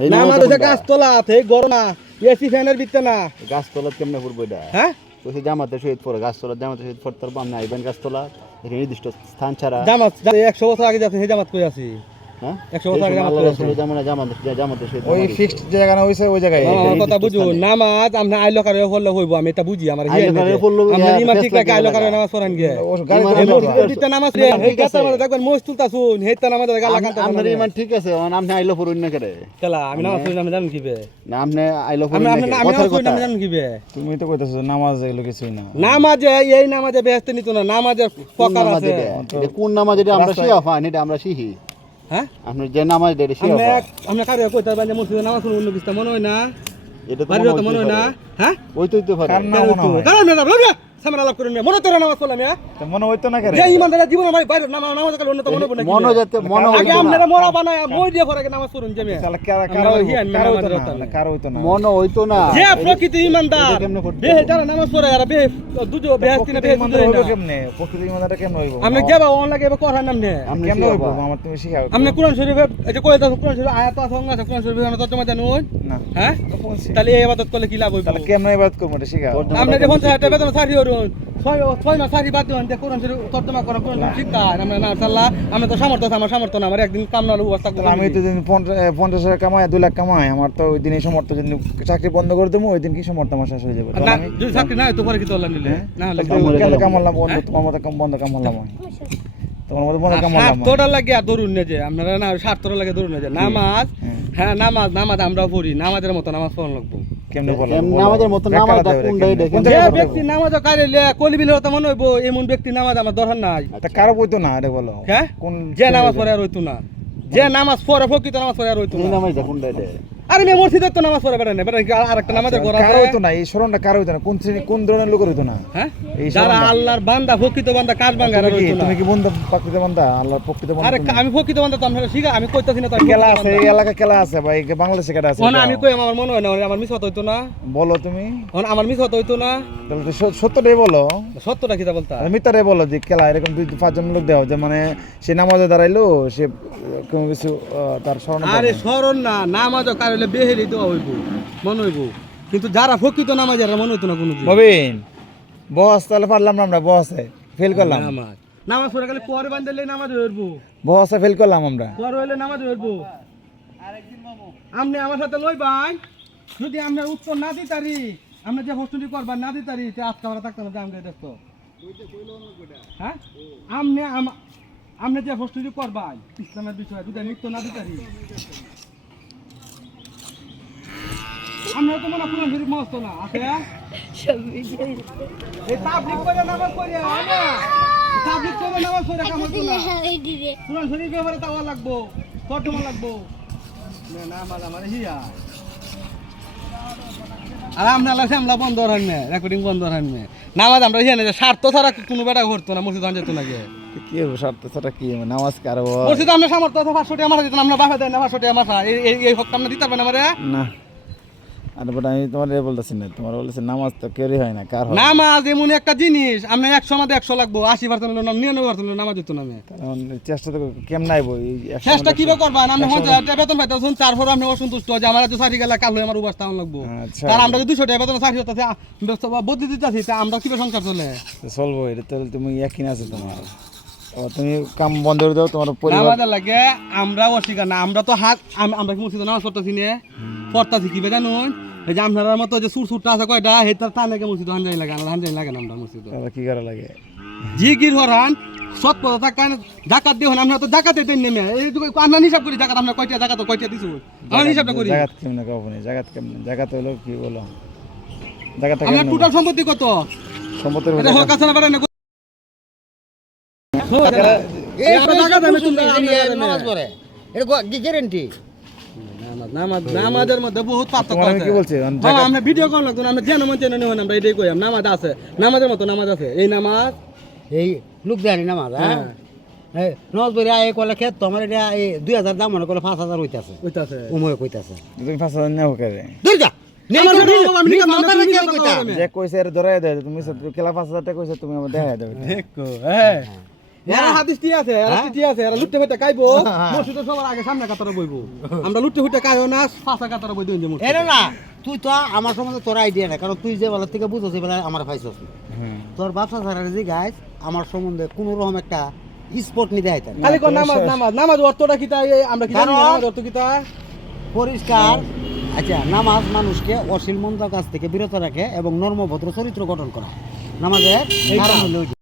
নামাজ হচ্ছে গাছতলা আছে গরম না এসি ফ্যানের ভিতরে না গাছতলা কেমনে পড়বো এটা হ্যাঁ কইছে জামাতে শহীদ পড়ে গাছতলা জামাতে শহীদ পড়তে পারবো আমরা আইবেন গাছতলা নির্দিষ্ট স্থান ছাড়া জামাত 100 বছর আগে যাচ্ছে সেই জামাত কই আছি হ্যাঁ 100 বছর আগে আল্লাহ রাসূলের জামাতে শহীদ ওই ফিক্সড জায়গা না হইছে ওই জায়গায় আমার কথা বুঝু নামাজ আমরা আইলো কারে হল্লা হইবো আমি এটা বুঝি আমার হিয়া আমরা ইমান ঠিক লাগে আইলো কারে নামাজ পড়ান গে মসজিদে নামাজ এই গাতা মানে দেখবেন মস তুলতা শুন হেতা নামাজ গালা কান্তা আমরা ইমান ঠিক আছে আপনি আইলো পড়ুন না করে কেলা আমি নামাজ পড়ি না জানেন কিবে না আপনি আইলো পড়ুন আমি না আমি নামাজ পড়ি না জানেন কিবে তুমি তো কইতাছো নামাজ এগুলো কিছুই না নামাজে এই নামাজে ব্যস্ত নিত না নামাজের প্রকার আছে এটা কোন নামাজ এটা আমরা শিয়া ফান এটা আমরা শিহি হ্যাঁ আপনি যে নামাজ এটা শিয়া ফান আমরা কারে কইতা বাজে মসজিদে নামাজ পড়ুন অন্য কিছু মনে হয় না এটা তো মনে হয় না হ্যাঁ ওই তো পারে কার নাম মনে হয় কারণ না সামনে আলাপ করেন মনে তো নামাজ পড়লাম তো মনে হইতো না করে যে ইমানদার জীবন আমার বাইরে নামাজ কাল অন্য তো মনে বনে মনে যেতে মনে আগে আপনারা মোরা বানায় মই দিয়ে পরে নামাজ পড়ুন যে তাহলে কার হইতো না মনে হইতো না যে প্রকৃত ইমানদার বে যারা নামাজ পড়ে আর বে দুজো বেহেশতি না বেহেশতি হইবো কেমনে প্রকৃত ইমানদারটা কেমনে হইবো আপনি যাবা অন লাগে এবার কথা নাম নে কেমনে হইবো আমার তুমি শিখাও আপনি কোরআন শরীফে এই যে কইতা কোরআন শরীফ আয়াত আছে অঙ্গ আছে কোরআন শরীফে আমরা তর্জমা জানুন না হ্যাঁ তাহলে এই ইবাদত করলে কি লাভ হইব তাহলে কেমনে ইবাদত করব এটা শিখাও আপনি যখন সাহেব বেতন সারি হরুন ছয় মাস সারি বাদ দিন যে কোরআন শরীফ তর্জমা করা কোরআন শিক্ষা আমরা না আল্লাহ আমরা তো সামর্থ্য আছে আমার সামর্থ্য না আমার একদিন কাম না অবস্থা তাহলে আমি তো দিন 50,000 কামাই 2 লাখ কামাই আমার তো ওই দিনই সমর্থ যদি চাকরি বন্ধ করে দেবো ওই দিন কি সমর্থ আমার শেষ হয়ে যাবে না যদি চাকরি না হয় তো পরে কি তোলা নিলে না হলে কেন কামালাম বন্ধ তোমার মতো কম বন্ধ কামালাম তোমার মতো বন্ধ কামালাম স্বার্থটা লাগে আর ধরুন না যে আপনারা না স্বার্থটা লাগে ধরুন না যে নামাজ হ্যাঁ নামাজ আমরা পড়ি নামাজের মতো নামাজ পড়া লাগবো কেমনে বললাম নামাজের মতো নামাজটা কোনটাই দেখেন যে ব্যক্তি নামাজ কারেলে কলিবিল হতে মনে হইব এমন ব্যক্তি নামাজ আমার দরকার নাই তা কারো বইতো না এটা বলো হ্যাঁ কোন যে নামাজ পড়ে আর হইতো না যে নামাজ পড়ে প্রকৃত নামাজ পড়ে আর হইতো এই না নামাজটা কোনটাই দেখেন আরে মে মসজিদে তো নামাজ পড়ে বেড়ে না বেড়ে আর একটা নামাজের ঘর কারো আছে হইতো না এই শরণটা কারো হইতো না কোন শ্রেণী কোন ধরনের লোকের হইতো না হ্যাঁ এই যারা আল্লাহর বান্দা প্রকৃত বান্দা কাজ বাঙ্গা আর হইতো না তুমি কি বন্ধ প্রকৃত বান্দা আল্লাহর প্রকৃত বান্দা আরে আমি প্রকৃত বান্দা তো আমি শিখা আমি কইতাছি না তো খেলা আছে এই এলাকা খেলা আছে ভাই বাংলাদেশে কেটে আছে আমি কই আমার মনে হয় না আমার মিস হইতো না বলো তুমি আমার মিস হইতো না তাহলে তো সত্যটাই বলো সত্যটা কি তা বলতা মিথ্যাটাই বলো যে খেলা এরকম 2-5 জন লোক দেওয়া যে মানে সে নামাজে দাঁড়াইলো সে কোনো কিছু তার স্মরণ আরে স্মরণ না নামাজও কারলে বেহেলি দেওয়া হইব মনে হইব কিন্তু যারা প্রকৃত নামাজ এরা মনে হইতো না কোনো নবীন বস তাহলে পারলাম না আমরা বসে ফেল করলাম নামাজ পড়ে গেলে পরে বান্ধলে নামাজ হইবো বসে ফেল করলাম আমরা পরে হইলে নামাজ হইবো আপনি আমার সাথে লই ভাই যদি আমরা উত্তর না দিতারি আমরা যে প্রশ্নটি করবার না দিতারি তে আজকে আমরা থাকতাম না জামগে দেখতো হ্যাঁ আপনি যে প্রশ্নটি করবাই ইসলামের বিষয়ে যদি আমি উত্তর না দিতারি আমরা তো মনে কোরআন শরীফ মস্ত না আছে এই তাবলীগ করে নামাজ পড়ে না তাবলীগ করে নামাজ পড়ে কাম হতো না কোরআন শরীফ ব্যাপারে তাওয়া লাগবো তর্জমা লাগবো না মালা মানে হিয়া আর আমরা বন্ধ রাখনে রেকর্ডিং বন্ধ রাখনে নামাজ আমরা হিয়া না স্বার্থ ছাড়া কোনো বেটা করতো না মসজিদ যেত না গে কি স্বার্থ ছাড়া কি নামাজ কারো মসজিদ আমরা সামর্থ্য আছে 500 টাকা আমরা দিতাম আমরা বাপে দেয় না 500 টাকা মাসা এই হক আমরা দিতে পারবে না আমারে না আর বড় আমি তোমার বলতেছি না তোমার বলতেছি নামাজ তো কেউই হয় না কার হয় নামাজ এমন একটা জিনিস আমরা 100 মধ্যে 100 লাগবো 80% হলো 99% নামাজ হতো না কারণ চেষ্টা তো কেমন আইবো এই চেষ্টা কিভাবে করবা আমরা 1000 টাকা বেতন পাইতাম তারপর আমরা অসন্তুষ্ট যে আমার যে সারি গেলা কাল হয়ে আমার উপাস তাও লাগবো তার আমরা 200 টাকা বেতন সারি হতাছে বদ্ধি দিতাছি তা আমরা কিভাবে সংসার চলে চলবো এটা তাহলে তুমি একই আছে তোমার তুমি কাম বন্ধ করে দাও তোমার পরিবার আমাদের লাগে আমরা অস্বীকার না আমরা তো হাত আমরা কি মসজিদে নামাজ পড়তাছি না পড়তাছি কি জানুন এই যে আপনার মতো যে সুরটা আছে কয়টা হেতার টানে কে মসজিদ হানজাই লাগে না হানজাই লাগে না আমরা মসজিদ তাহলে কি করা লাগে জিগির হরান সৎ পথ থাকান জাকাত দিও আমরা তো জাকাতে দেন নেমে এই আমরা হিসাব করি জাকাত আমরা কয়টা জাকাত কয়টা দিছু আমরা হিসাবটা করি জাকাত কেমনে কবনি জাকাত কেমনে জাকাত হলো কি বলো জাকাত আমরা টোটাল সম্পত্তি কত সম্পত্তির এটা হক আছে না পারে না এই জাকাত আমি তুমি নামাজ পড়ে এটা কি গ্যারান্টি নামাজের মধ্যে বহুত পার্থক্য আছে কি বলছি আমরা ভিডিও কল লাগতো আমরা যেন মন চেনে আমরা এটাই কই নামাজ আছে নামাজের মতো নামাজ আছে এই নামাজ এই লোক জানি নামাজ হ্যাঁ নামাজ পড়ে আয় কলে ক্ষেত তো আমার এটা 2000 দাম মনে করলে 5000 হইতাছে উময় কইতাছে তুমি 5000 নাও করে দূর যা যে কইছে এর ধরাই দেয় তুমি খেলা 5000 টাকা কইছে তুমি আমার দেখাই দেবে দেখো হ্যাঁ এরা হাদিস ঠিক আছে, এরা ঠিক আছে, এরা লুটে ফুটে খাইবো, মসজিদের সবার আগে সামনে কাতারে বইবো। আমরা লুটে ফুটে খাইও না, পাঁচা কাতারে বই দিন যে মসজিদে। এরে না তুই তো আমার সম্বন্ধে তোর আইডিয়া না, কারণ তুই যে বেলা থেকে বুঝছিস বেলা আমার পাইছস না। তোর ব্যবসা ছাড়ার যে গাইস আমার সম্বন্ধে কোন রকম একটা স্পট নিতে আইতা খালি কোন নামাজ নামাজ নামাজ অর্থটা কি তাই আমরা কি জানি না নামাজ অর্থ কি তা? পরিষ্কার। আচ্ছা, নামাজ মানুষকে অশ্লীল মন্দ কাজ থেকে বিরত রাখে এবং নর্মভদ্র চরিত্র গঠন করা। নামাজের কারণ হলো ওইটা।